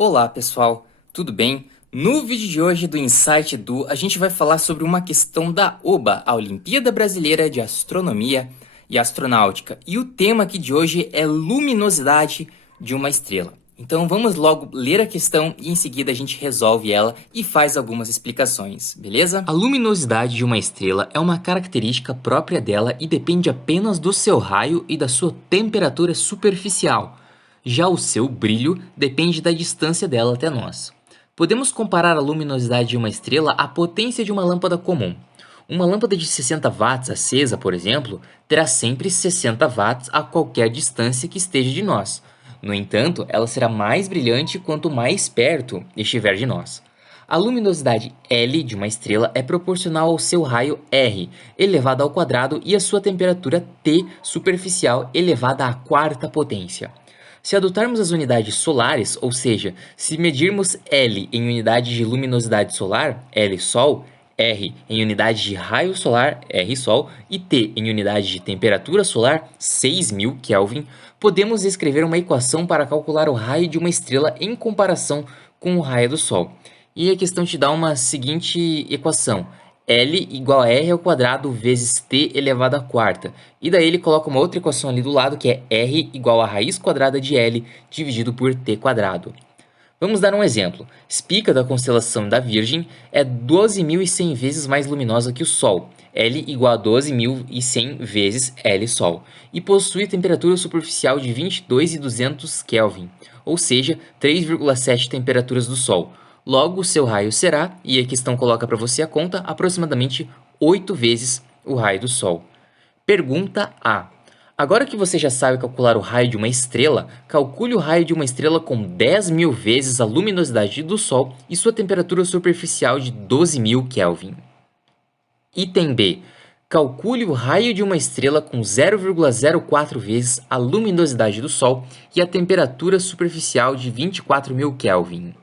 Olá pessoal, tudo bem? No vídeo de hoje do Insight Edu, a gente vai falar sobre uma questão da OBA, a Olimpíada Brasileira de Astronomia e Astronáutica. E o tema aqui de hoje é luminosidade de uma estrela. Então vamos logo ler a questão e em seguida a gente resolve ela e faz algumas explicações, beleza? A luminosidade de uma estrela é uma característica própria dela e depende apenas do seu raio e da sua temperatura superficial. Já o seu brilho depende da distância dela até nós. Podemos comparar a luminosidade de uma estrela à potência de uma lâmpada comum. Uma lâmpada de 60 watts acesa, por exemplo, terá sempre 60 watts a qualquer distância que esteja de nós. No entanto, ela será mais brilhante quanto mais perto estiver de nós. A luminosidade L de uma estrela é proporcional ao seu raio R, elevado ao quadrado, e a sua temperatura T superficial, elevada à quarta potência. Se adotarmos as unidades solares, ou seja, se medirmos L em unidade de luminosidade solar, L-Sol, R em unidade de raio solar, R-Sol, e T em unidade de temperatura solar, 6.000 Kelvin, podemos escrever uma equação para calcular o raio de uma estrela em comparação com o raio do Sol. E a questão te dá uma seguinte equação: L igual a R ao quadrado vezes T elevado à quarta. E daí ele coloca uma outra equação ali do lado, que é R igual a raiz quadrada de L dividido por T quadrado. Vamos dar um exemplo. Spica da constelação da Virgem é 12.100 vezes mais luminosa que o Sol, L igual a 12.100 vezes L Sol, e possui temperatura superficial de 22.200 Kelvin, ou seja, 3,7 temperaturas do Sol. Logo, seu raio será, e a questão coloca para você a conta, aproximadamente 8 vezes o raio do Sol. Pergunta A. Agora que você já sabe calcular o raio de uma estrela, calcule o raio de uma estrela com 10.000 vezes a luminosidade do Sol e sua temperatura superficial de 12.000 Kelvin. Item B. Calcule o raio de uma estrela com 0,04 vezes a luminosidade do Sol e a temperatura superficial de 24.000 Kelvin.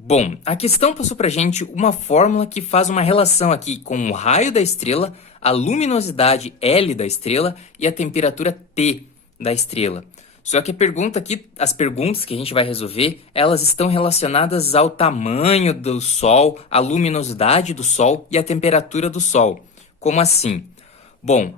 Bom, a questão passou pra gente uma fórmula que faz uma relação aqui com o raio da estrela, a luminosidade L da estrela e a temperatura T da estrela. Só que a pergunta aqui, as perguntas que a gente vai resolver, elas estão relacionadas ao tamanho do Sol, a luminosidade do Sol e a temperatura do Sol. Como assim? Bom,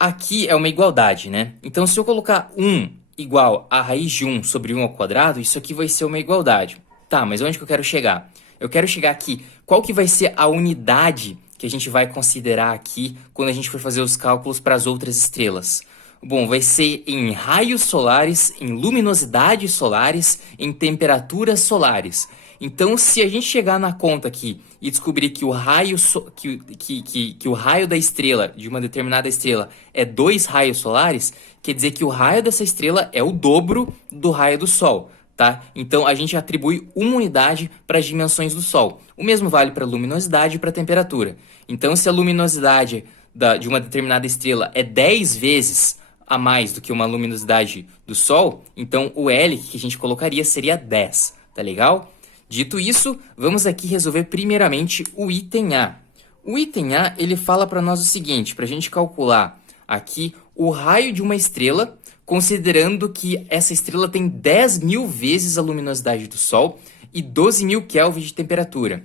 aqui é uma igualdade, né? Então, se eu colocar 1 igual a raiz de 1 sobre 1 ao quadrado, isso aqui vai ser uma igualdade. Tá, mas onde que eu quero chegar? Eu quero chegar aqui. Qual que vai ser a unidade que a gente vai considerar aqui quando a gente for fazer os cálculos para as outras estrelas? Bom, vai ser em raios solares, em luminosidades solares, em temperaturas solares. Então, se a gente chegar na conta aqui e descobrir que o raio, que o raio da estrela, de uma determinada estrela, é 2 raios solares, quer dizer que o raio dessa estrela é o dobro do raio do Sol. Tá? Então a gente atribui uma unidade para as dimensões do Sol. O mesmo vale para a luminosidade e para a temperatura. Então, se a luminosidade de uma determinada estrela é 10 vezes a mais do que uma luminosidade do Sol, então o L que a gente colocaria seria 10, tá legal? Dito isso, vamos aqui resolver primeiramente o item A. O item A, ele fala para nós o seguinte, para a gente calcular aqui o raio de uma estrela, considerando que essa estrela tem 10.000 vezes a luminosidade do Sol e 12.000 Kelvin de temperatura.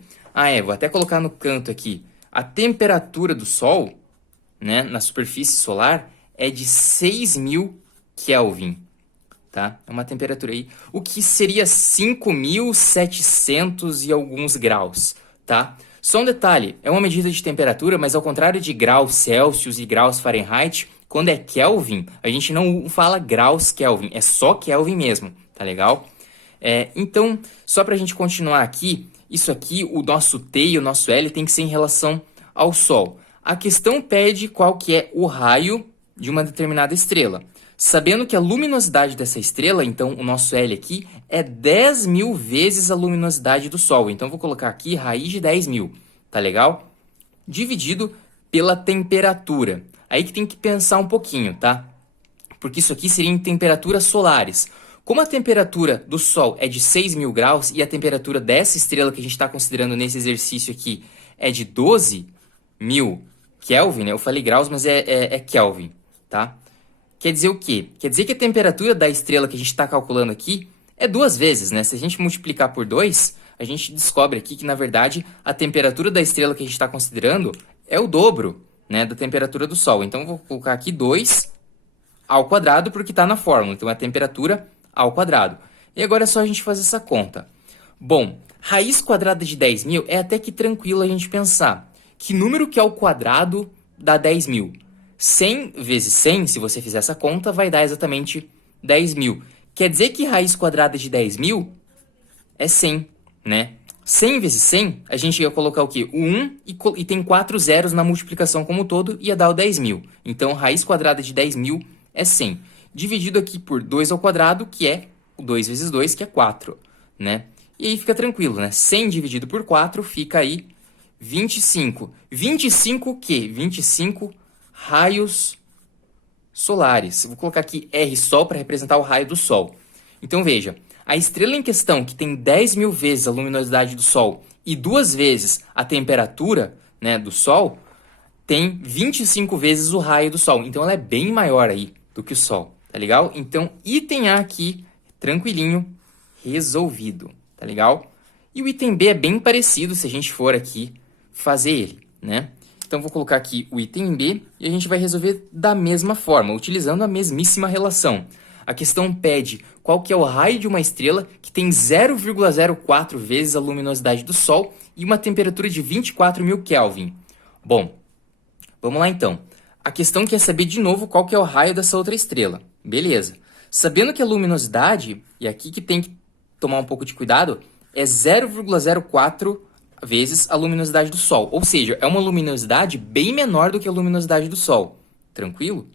Vou até colocar no canto aqui. A temperatura do Sol, né, na superfície solar, é de 6.000 Kelvin. Tá? É uma temperatura aí, o que seria 5.700 e alguns graus. Tá? Só um detalhe, é uma medida de temperatura, mas ao contrário de graus Celsius e graus Fahrenheit, quando é Kelvin, a gente não fala graus Kelvin, é só Kelvin mesmo, tá legal? Então, só pra gente continuar aqui, isso aqui, o nosso T e o nosso L tem que ser em relação ao Sol. A questão pede qual que é o raio de uma determinada estrela. Sabendo que a luminosidade dessa estrela, então o nosso L aqui, é 10.000 vezes a luminosidade do Sol. Então, vou colocar aqui raiz de 10.000, tá legal? Dividido pela temperatura. Aí que tem que pensar um pouquinho, tá? Porque isso aqui seria em temperaturas solares. Como a temperatura do Sol é de 6.000 graus e a temperatura dessa estrela que a gente está considerando nesse exercício aqui é de 12.000 Kelvin, né? Eu falei graus, mas é Kelvin, tá? Quer dizer o quê? Quer dizer que a temperatura da estrela que a gente está calculando aqui é 2 vezes, né? Se a gente multiplicar por 2, a gente descobre aqui que, na verdade, a temperatura da estrela que a gente está considerando é o dobro, né, da temperatura do Sol. Então, eu vou colocar aqui 2 ao quadrado, porque está na fórmula. Então, é a temperatura ao quadrado. E agora é só a gente fazer essa conta. Bom, raiz quadrada de 10.000 é até que tranquilo a gente pensar. Que número que é o quadrado dá 10.000? 100 vezes 100, se você fizer essa conta, vai dar exatamente 10.000. Quer dizer que raiz quadrada de 10.000 é 100, né? 100 vezes 100, a gente ia colocar o quê? O 1 e tem 4 zeros na multiplicação como um todo, ia dar o 10.000. Então, raiz quadrada de 10.000 é 100. Dividido aqui por 2 ao quadrado, que é o 2 vezes 2, que é 4, né? E aí fica tranquilo, né? 100 dividido por 4 fica aí 25. 25 o quê? 25 raios solares. Eu vou colocar aqui R Sol para representar o raio do Sol. Então, veja, a estrela em questão, que tem 10.000 vezes a luminosidade do Sol e 2 vezes a temperatura, né, do Sol, tem 25 vezes o raio do Sol. Então, ela é bem maior aí do que o Sol, tá legal? Então, item A aqui, tranquilinho, resolvido, tá legal? E o item B é bem parecido se a gente for aqui fazer ele, né? Então, vou colocar aqui o item B e a gente vai resolver da mesma forma, utilizando a mesmíssima relação. A questão pede qual que é o raio de uma estrela que tem 0,04 vezes a luminosidade do Sol e uma temperatura de 24.000 Kelvin. Bom, vamos lá então. A questão quer saber de novo qual que é o raio dessa outra estrela. Beleza. Sabendo que a luminosidade, e aqui que tem que tomar um pouco de cuidado, é 0,04 vezes a luminosidade do Sol. Ou seja, é uma luminosidade bem menor do que a luminosidade do Sol. Tranquilo?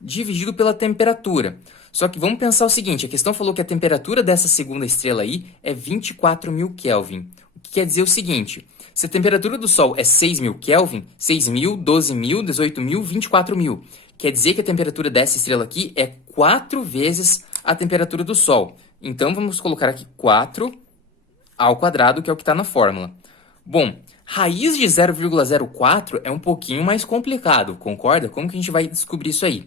Dividido pela temperatura. Só que vamos pensar o seguinte, a questão falou que a temperatura dessa segunda estrela aí é 24.000 Kelvin. O que quer dizer o seguinte, se a temperatura do Sol é 6.000 Kelvin, 6.000, 12.000, 18.000, 24.000. Quer dizer que a temperatura dessa estrela aqui é 4 vezes a temperatura do Sol. Então, vamos colocar aqui 4 ao quadrado, que é o que está na fórmula. Bom, raiz de 0,04 é um pouquinho mais complicado, concorda? Como que a gente vai descobrir isso aí?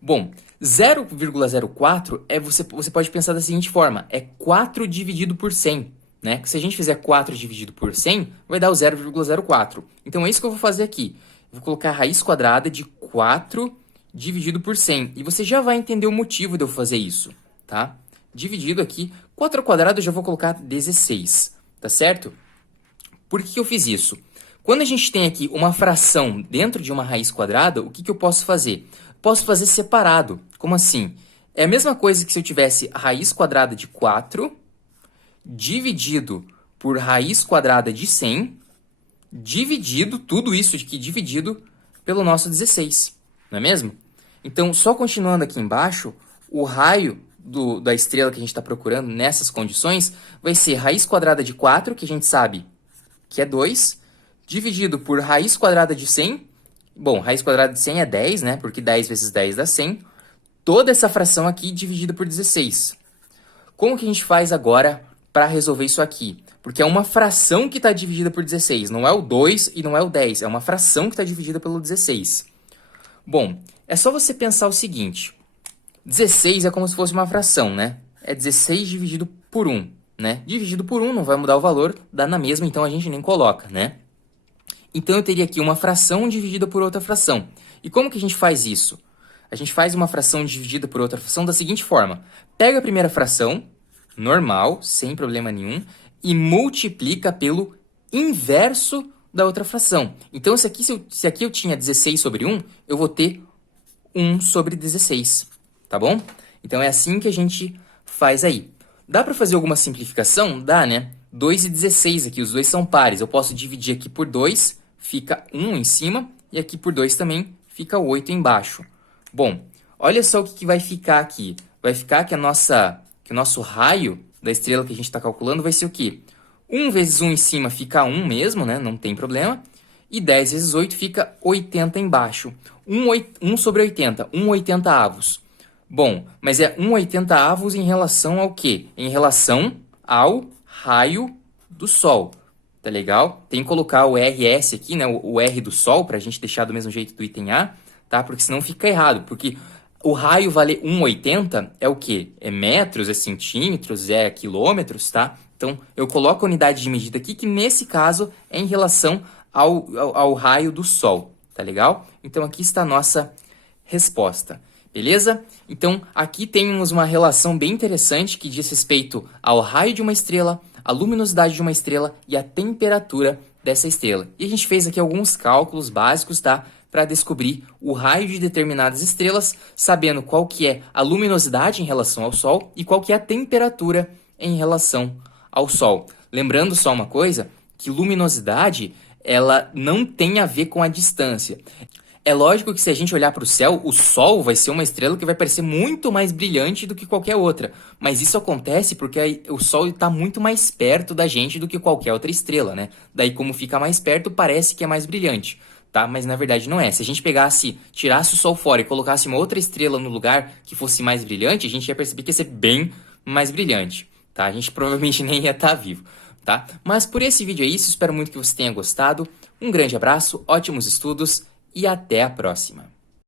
Bom, 0,04 você pode pensar da seguinte forma, é 4 dividido por 100, né? Se a gente fizer 4 dividido por 100, vai dar o 0,04. Então, é isso que eu vou fazer aqui. Eu vou colocar a raiz quadrada de 4 dividido por 100. E você já vai entender o motivo de eu fazer isso, tá? Dividido aqui, 4 ao quadrado eu já vou colocar 16, tá certo? Por que eu fiz isso? Quando a gente tem aqui uma fração dentro de uma raiz quadrada, o que eu posso fazer? Posso fazer separado. Como assim? É a mesma coisa que se eu tivesse a raiz quadrada de 4 dividido por raiz quadrada de 100, dividido, tudo isso aqui dividido pelo nosso 16, não é mesmo? Então, só continuando aqui embaixo, o raio da estrela que a gente está procurando nessas condições vai ser raiz quadrada de 4, que a gente sabe que é 2, dividido por raiz quadrada de 100. Bom, raiz quadrada de 100 é 10, né? Porque 10 vezes 10 dá 100. Toda essa fração aqui dividida por 16. Como que a gente faz agora para resolver isso aqui? Porque é uma fração que está dividida por 16. Não é o 2 e não é o 10. É uma fração que está dividida pelo 16. Bom, é só você pensar o seguinte. 16 é como se fosse uma fração, né? É 16 dividido por 1, né? Dividido por 1 não vai mudar o valor, dá na mesma, então a gente nem coloca, né? Então eu teria aqui uma fração dividida por outra fração. E como que a gente faz isso? A gente faz uma fração dividida por outra fração da seguinte forma. Pega a primeira fração, normal, sem problema nenhum, e multiplica pelo inverso da outra fração. Então, se aqui eu tinha 16 sobre 1, eu vou ter 1 sobre 16. Tá bom? Então, é assim que a gente faz aí. Dá para fazer alguma simplificação? Dá, né? 2 e 16 aqui, os dois são pares. Eu posso dividir aqui por 2, fica 1 em cima, e aqui por 2 também fica 8 embaixo. Bom, olha só o que vai ficar aqui. Vai ficar que o nosso raio da estrela que a gente está calculando vai ser o quê? 1 vezes 1 em cima fica 1 mesmo, né? Não tem problema. E 10 vezes 8 fica 80 embaixo. 1 sobre 80, 1/80 avos. Bom, mas é 1/80 avos em relação ao quê? Em relação ao raio do Sol. Tá legal? Tem que colocar o RS aqui, né? O R do Sol, para a gente deixar do mesmo jeito do item A, tá? Porque senão fica errado. Porque O raio vale 1,80 é o quê? É metros, é centímetros, é quilômetros, tá? Então, eu coloco a unidade de medida aqui, que nesse caso é em relação ao raio do Sol, tá legal? Então, aqui está a nossa resposta, beleza? Então, aqui temos uma relação bem interessante que diz respeito ao raio de uma estrela, a luminosidade de uma estrela e a temperatura dessa estrela. E a gente fez aqui alguns cálculos básicos, tá? Para descobrir o raio de determinadas estrelas, sabendo qual que é a luminosidade em relação ao Sol e qual que é a temperatura em relação ao Sol. Lembrando só uma coisa, que luminosidade ela não tem a ver com a distância. É lógico que se a gente olhar para o céu, o Sol vai ser uma estrela que vai parecer muito mais brilhante do que qualquer outra. Mas isso acontece porque o Sol está muito mais perto da gente do que qualquer outra estrela, né? Daí, como fica mais perto, parece que é mais brilhante, tá? Mas na verdade não é. Se a gente tirasse o Sol fora e colocasse uma outra estrela no lugar que fosse mais brilhante, a gente ia perceber que ia ser bem mais brilhante, tá? A gente provavelmente nem ia estar vivo, tá? Mas por esse vídeo é isso. Espero muito que você tenha gostado. Um grande abraço, ótimos estudos e até a próxima!